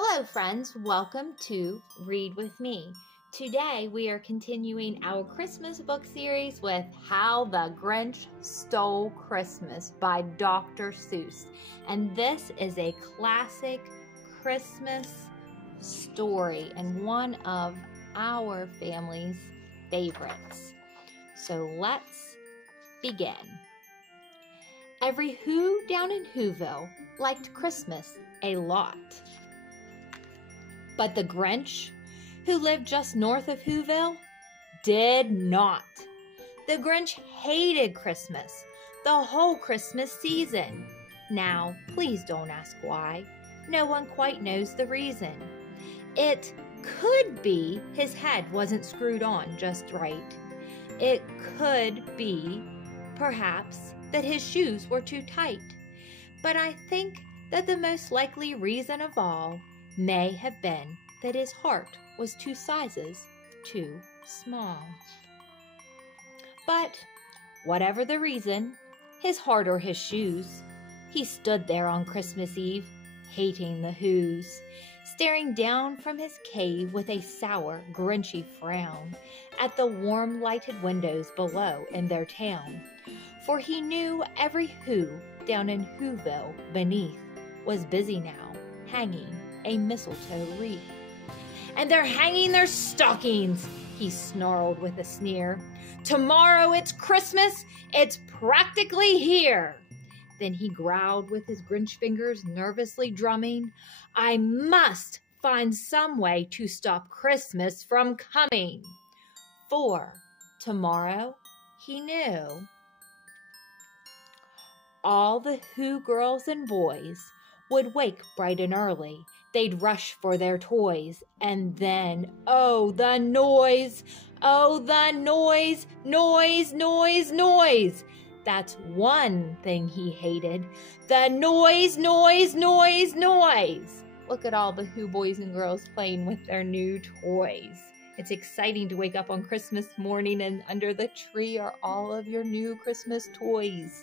Hello friends, welcome to Read With Me. Today we are continuing our Christmas book series with How the Grinch Stole Christmas by Dr. Seuss. And this is a classic Christmas story and one of our family's favorites. So let's begin. Every Who down in Whoville liked Christmas a lot. But the Grinch, who lived just north of Whoville, did not. The Grinch hated Christmas, the whole Christmas season. Now, please don't ask why. No one quite knows the reason. It could be his head wasn't screwed on just right. It could be, perhaps, that his shoes were too tight. But I think that the most likely reason of all may have been that his heart was 2 sizes too small. But whatever the reason, his heart or his shoes, he stood there on Christmas Eve, hating the Whos, staring down from his cave with a sour, grinchy frown at the warm lighted windows below in their town. For he knew every Who down in Whoville beneath was busy now, hanging a mistletoe wreath. And they're hanging their stockings, he snarled with a sneer. Tomorrow it's Christmas, it's practically here. Then he growled with his Grinch fingers nervously drumming, I must find some way to stop Christmas from coming. For tomorrow, he knew, all the Who girls and boys would wake bright and early. They'd rush for their toys, and then, oh, the noise, noise, noise, noise, noise. That's one thing he hated, the noise, noise, noise, noise. Look at all the Who boys and girls playing with their new toys. It's exciting to wake up on Christmas morning and under the tree are all of your new Christmas toys.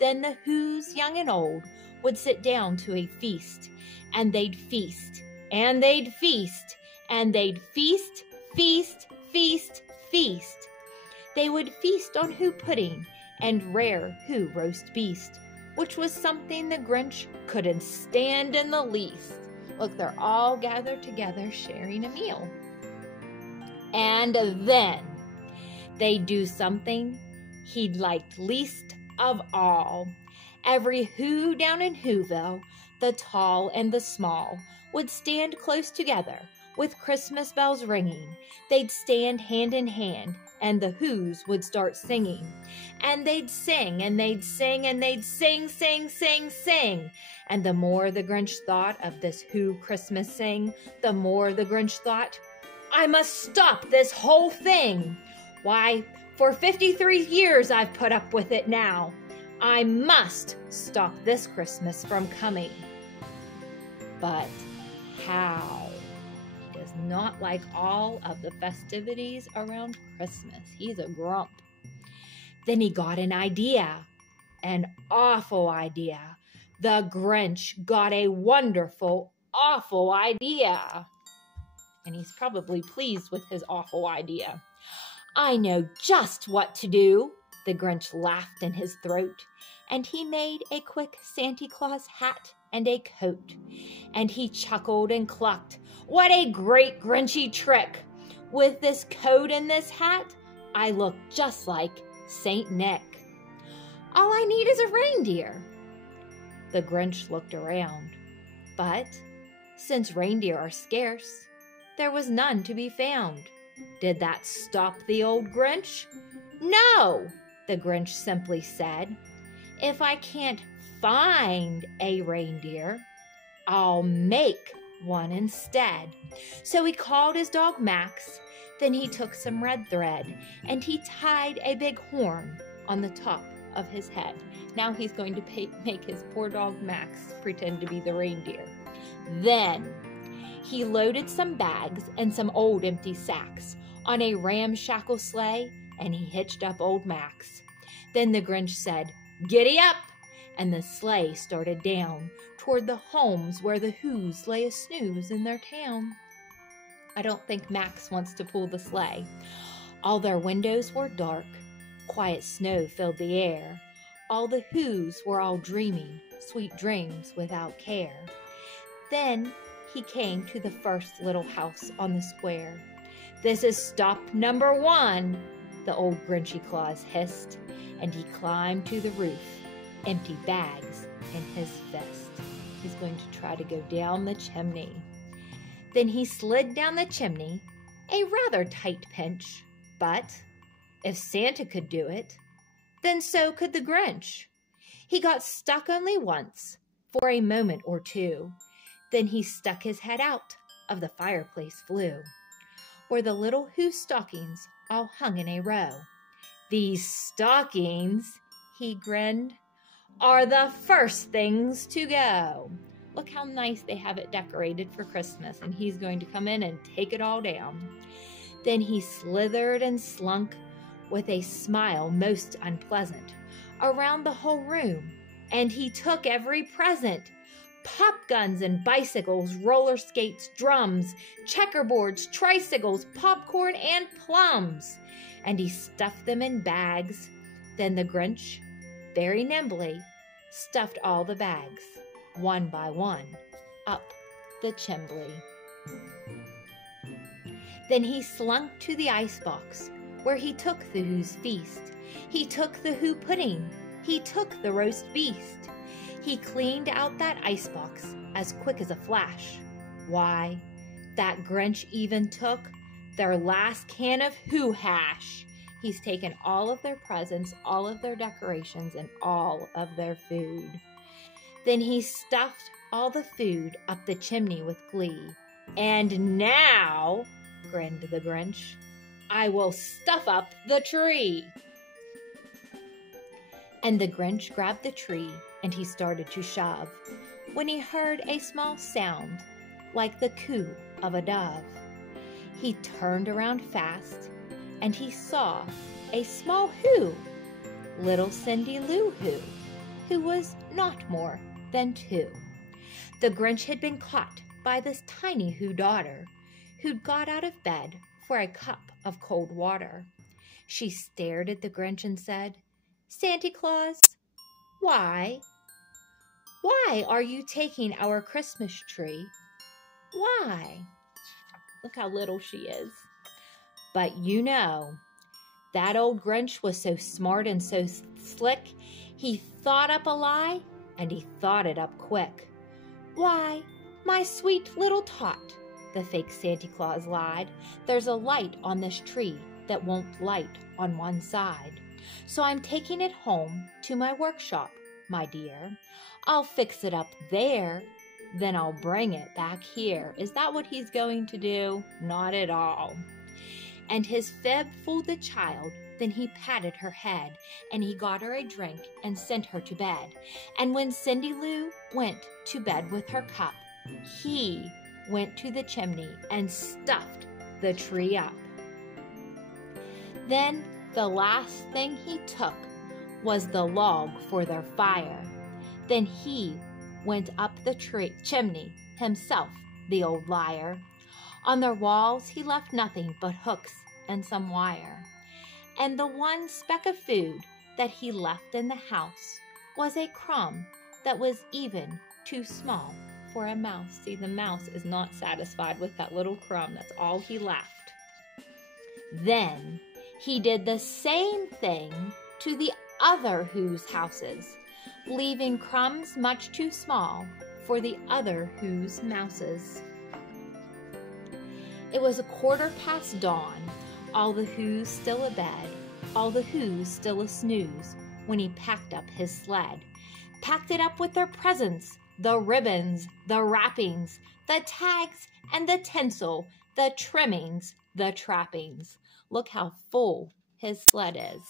Then the Whos, young and old, would sit down to a feast, and they'd feast, and they'd feast, and they'd feast, feast, feast, feast. They would feast on Who pudding and rare Who roast beast, which was something the Grinch couldn't stand in the least. Look, they're all gathered together sharing a meal. And then they'd do something he'd liked least of all. Every Who down in Whoville, the tall and the small, would stand close together with Christmas bells ringing. They'd stand hand in hand, and the Whos would start singing. And they'd sing, and they'd sing, and they'd sing, sing, sing, sing. And the more the Grinch thought of this Who Christmas sing, the more the Grinch thought, I must stop this whole thing. Why, for 53 years I've put up with it now. I must stop this Christmas from coming. But how? He does not like all of the festivities around Christmas. He's a grump. Then he got an idea, an awful idea. The Grinch got a wonderful, awful idea. And he's probably pleased with his awful idea. I know just what to do. The Grinch laughed in his throat, and he made a quick Santa Claus hat and a coat. And he chuckled and clucked, what a great Grinchy trick! With this coat and this hat, I look just like Saint Nick. All I need is a reindeer. The Grinch looked around, but since reindeer are scarce, there was none to be found. Did that stop the old Grinch? No! The Grinch simply said, if I can't find a reindeer, I'll make one instead. So he called his dog Max, then he took some red thread, and he tied a big horn on the top of his head. Now he's going to make his poor dog Max pretend to be the reindeer. Then he loaded some bags and some old empty sacks on a ramshackle sleigh, and he hitched up old Max. Then the Grinch said, giddy up, and the sleigh started down toward the homes where the Whos lay a snooze in their town. I don't think Max wants to pull the sleigh. All their windows were dark. Quiet snow filled the air. All the Whos were all dreaming sweet dreams without care. Then he came to the first little house on the square. "This is stop number 1, the old Grinchy Claus hissed, and he climbed to the roof, empty bags in his fist. He's going to try to go down the chimney. Then he slid down the chimney, a rather tight pinch, but if Santa could do it, then so could the Grinch. He got stuck only once, for a moment or two. Then he stuck his head out of the fireplace flue, where the little Who stockings all hung in a row. "These stockings," he grinned, "are the first things to go." Look how nice they have it decorated for Christmas, and he's going to come in and take it all down. Then he slithered and slunk with a smile most unpleasant around the whole room, and he took every present. Pop guns and bicycles, roller skates, drums, checkerboards, tricycles, popcorn, and plums. And he stuffed them in bags. Then the Grinch, very nimbly, stuffed all the bags, one by one, up the chimbley. Then he slunk to the icebox, where he took the Who's feast. He took the Who pudding. He took the roast beast. He cleaned out that icebox as quick as a flash. Why, that Grinch even took their last can of Who hash. He's taken all of their presents, all of their decorations, and all of their food. Then he stuffed all the food up the chimney with glee. "And now," grinned the Grinch, "I will stuff up the tree." And the Grinch grabbed the tree and he started to shove, when he heard a small sound like the coo of a dove. He turned around fast and he saw a small Who, little Cindy Lou who was not more than 2. The Grinch had been caught by this tiny Who daughter, who'd got out of bed for a cup of cold water. She stared at the Grinch and said, "Santa Claus, why are you taking our Christmas tree? Why?" Look how little she is. But you know, that old Grinch was so smart and so slick, he thought up a lie, and he thought it up quick. "Why, my sweet little tot," the fake Santa Claus lied, "there's a light on this tree that won't light on one side. So I'm taking it home to my workshop, my dear. I'll fix it up there, then I'll bring it back here." Is that what he's going to do? Not at all. And his fib fooled the child. Then he patted her head, and he got her a drink and sent her to bed. And when Cindy Lou went to bed with her cup, he went to the chimney and stuffed the tree up. Then the last thing he took was the log for their fire. Then he went up the chimney himself, the old liar. On their walls he left nothing but hooks and some wire. And the one speck of food that he left in the house was a crumb that was even too small for a mouse. See, the mouse is not satisfied with that little crumb. That's all he left. Then he did the same thing to the other Who's houses, leaving crumbs much too small for the other Who's mouses. It was 1/4 dawn, all the Who's still abed, all the Who's still a snooze, when he packed up his sled. Packed it up with their presents, the ribbons, the wrappings, the tags and the tinsel, the trimmings, the trappings. Look how full his sled is.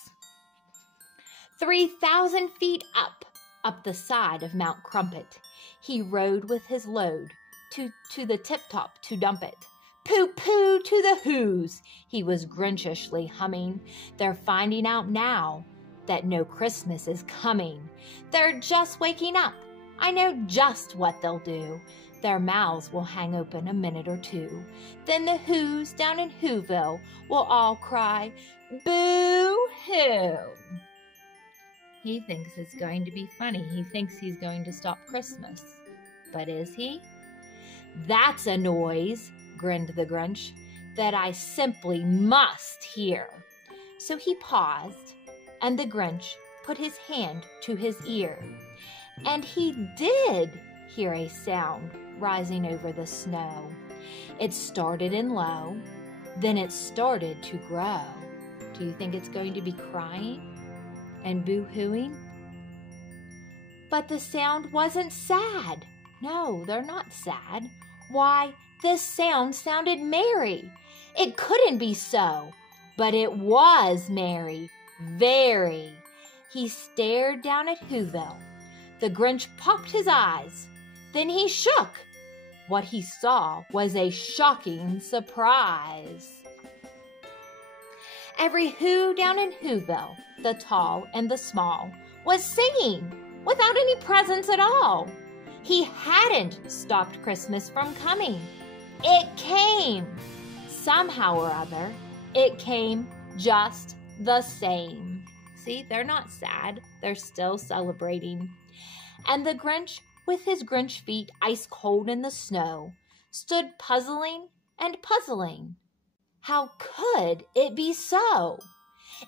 3,000 feet up the side of Mount Crumpet, he rode with his load to the tip-top to dump it. "Pooh-pooh to the Who's," he was grinchishly humming. "They're finding out now that no Christmas is coming. They're just waking up I know just what they'll do. Their mouths will hang open a minute or two. Then the Whos down in Whoville will all cry, boo-hoo. He thinks it's going to be funny. He thinks he's going to stop Christmas. But is he? That's a noise, grinned the Grinch, that I simply must hear. So he paused, and the Grinch put his hand to his ear. And he did hear a sound rising over the snow. It started in low, then it started to grow. Do you think it's going to be crying and boo-hooing? But the sound wasn't sad. No, they're not sad. Why, this sound sounded merry. It couldn't be so, but it was merry, very. He stared down at Whoville. The Grinch popped his eyes. Then he shook. What he saw was a shocking surprise. Every Who down in Whoville, the tall and the small, was singing without any presents at all. He hadn't stopped Christmas from coming. It came. Somehow or other, it came just the same. See, they're not sad. They're still celebrating. And the Grinch, with his Grinch feet ice cold in the snow, stood puzzling and puzzling. How could it be so?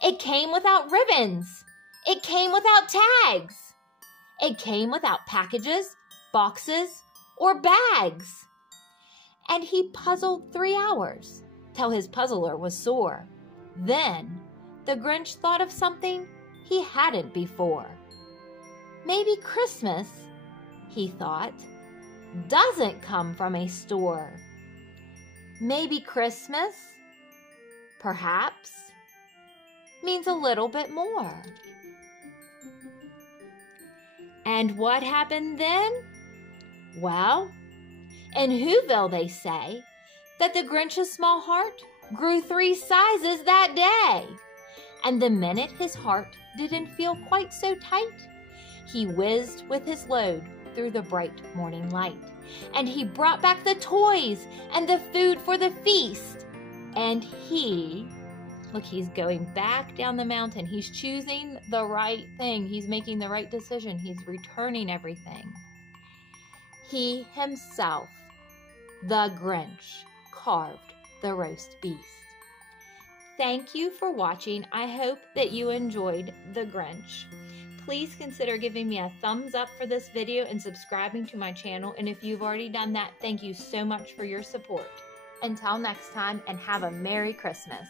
It came without ribbons. It came without tags. It came without packages, boxes, or bags. And he puzzled 3 hours till his puzzler was sore. Then the Grinch thought of something he hadn't before. Maybe Christmas, he thought, doesn't come from a store. Maybe Christmas, perhaps, means a little bit more. And what happened then? Well, in Whoville they say that the Grinch's small heart grew 3 sizes that day. And the minute his heart didn't feel quite so tight, he whizzed with his load through the bright morning light. And he brought back the toys and the food for the feast. And look, he's going back down the mountain. He's choosing the right thing. He's making the right decision. He's returning everything. He himself, the Grinch, carved the roast beast. Thank you for watching. I hope that you enjoyed the Grinch. Please consider giving me a thumbs up for this video and subscribing to my channel. And if you've already done that, thank you so much for your support. Until next time, and have a Merry Christmas.